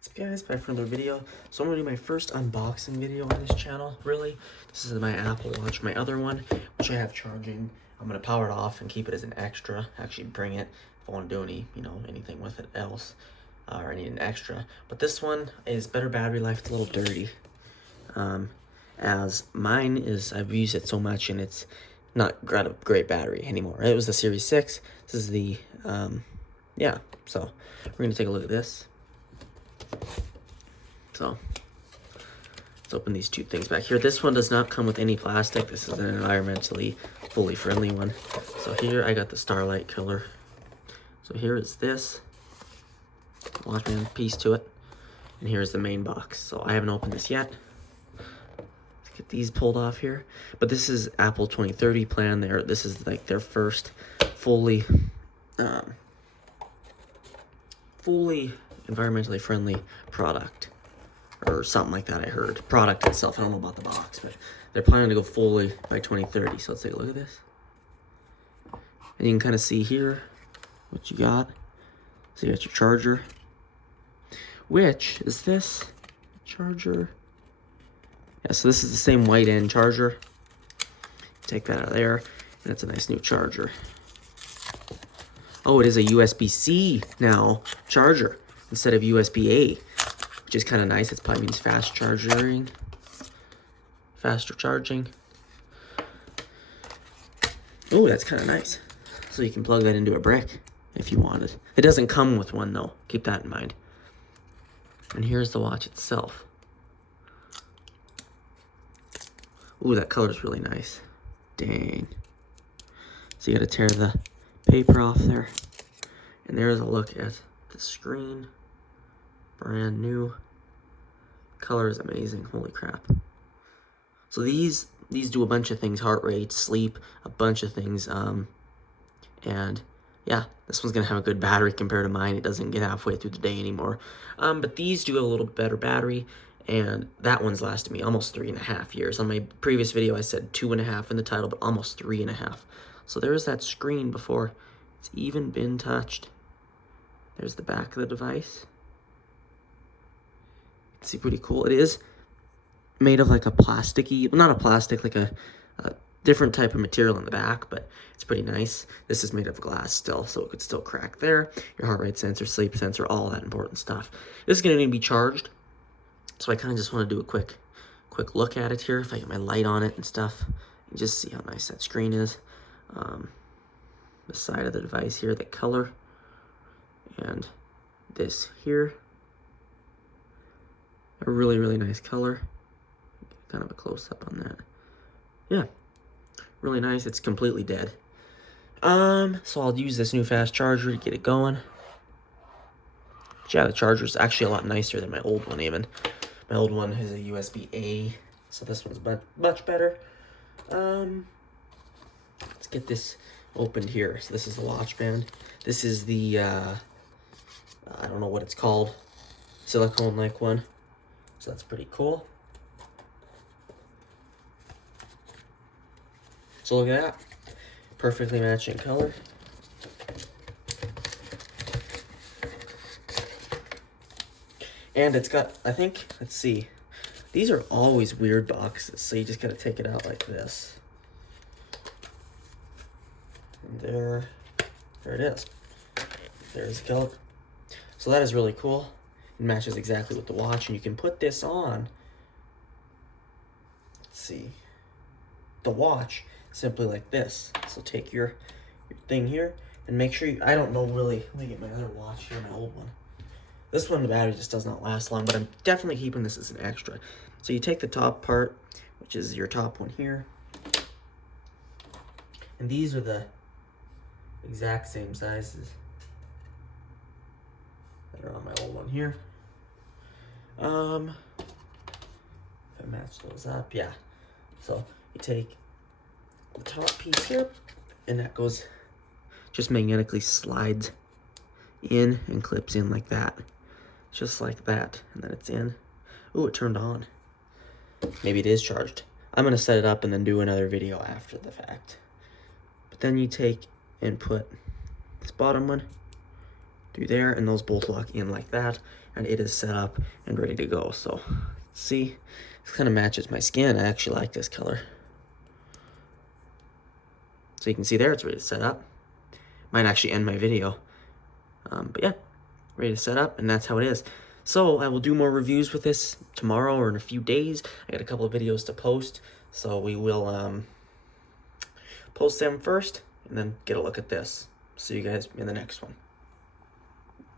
What's up guys, back for another video. So I'm gonna do my first unboxing video on this channel, really. This is my Apple Watch, my other one, which I have charging. I'm gonna power it off and keep it as an extra, actually bring it if I wanna do anything with it else, or I need an extra. But this one is better battery life, it's a little dirty. As mine is, I've used it so much and it's not got a great battery anymore. It was the Series 6, this is the, yeah, so we're gonna take a look at this. So let's open these two things back here. This one does not come with any plastic. This is an environmentally fully friendly one. So here I got the Starlight color. So here is this Watchman piece to it, and here's the main box. So I haven't opened this yet. Let's get these pulled off here. But this is Apple 2030 plan. This is like their first fully environmentally friendly product, or something like that. I heard product itself, I don't know about the box, but they're planning to go fully by 2030. So let's take a look at this, and you can kind of see here what you got. So you got your charger, which is this charger. Yeah, so this is the same white end charger. Take that out of there, and it's a nice new charger. Oh, it is a USB-C now charger instead of USB-A, which is kind of nice. It probably means faster charging. Oh, that's kind of nice. So you can plug that into a brick if you wanted. It doesn't come with one though. Keep that in mind. And here's the watch itself. Ooh, that color is really nice. Dang. So you got to tear the paper off there. And there's a look at the screen. Brand new. Color is amazing. Holy crap. So these do a bunch of things. Heart rate, sleep, a bunch of things. And yeah, this one's gonna have a good battery compared to mine. It doesn't get halfway through the day anymore. But these do have a little better battery, and that one's lasted me almost 3.5 years. On my previous video I said 2.5 in the title, but almost 3.5. So there's that screen before it's even been touched. There's the back of the device. See, pretty cool. It is made of like a plasticky, well, not a plastic, like a different type of material in the back, but it's pretty nice. This is made of glass still, so it could still crack there. Your heart rate sensor, sleep sensor, all that important stuff. This is gonna need to be charged, so I kind of just want to do a quick look at it here. If I get my light on it and stuff, and just see how nice that screen is. The side of the device here, the color, and this here. A really, really nice color. Kind of a close-up on that. Yeah, really nice. It's completely dead. So I'll use this new fast charger to get it going. But yeah, the charger's actually a lot nicer than my old one even. My old one is a USB-A, so this one's much better. Let's get this opened here. So this is the watch band. This is the, I don't know what it's called, silicone-like one. So that's pretty cool. So look at that. Perfectly matching color. And it's got, I think, let's see. These are always weird boxes, so you just gotta take it out like this. And there it is. There's the color. So that is really cool. It matches exactly with the watch, and you can put this on, let's see, the watch simply like this. So take your thing here and make sure you, I don't know really, let me get my other watch here, my old one. This one, the battery just does not last long, but I'm definitely keeping this as an extra. So you take the top part, which is your top one here, and these are the exact same sizes that are on my old one here. If I match those up, yeah. So you take the top piece here, and that goes, just magnetically slides in and clips in like that. Just like that, and then it's in. Ooh, it turned on. Maybe it is charged. I'm gonna set it up and then do another video after the fact. But then you take and put this bottom one through there, and those both lock in like that. and it is set up and ready to go. So see, this kind of matches my skin. I actually like this color. So you can see there, it's ready to set up. Might actually end my video. But yeah, ready to set up, and that's how it is. So I will do more reviews with this tomorrow or in a few days. I got a couple of videos to post, so we will post them first and then get a look at this. See you guys in the next one.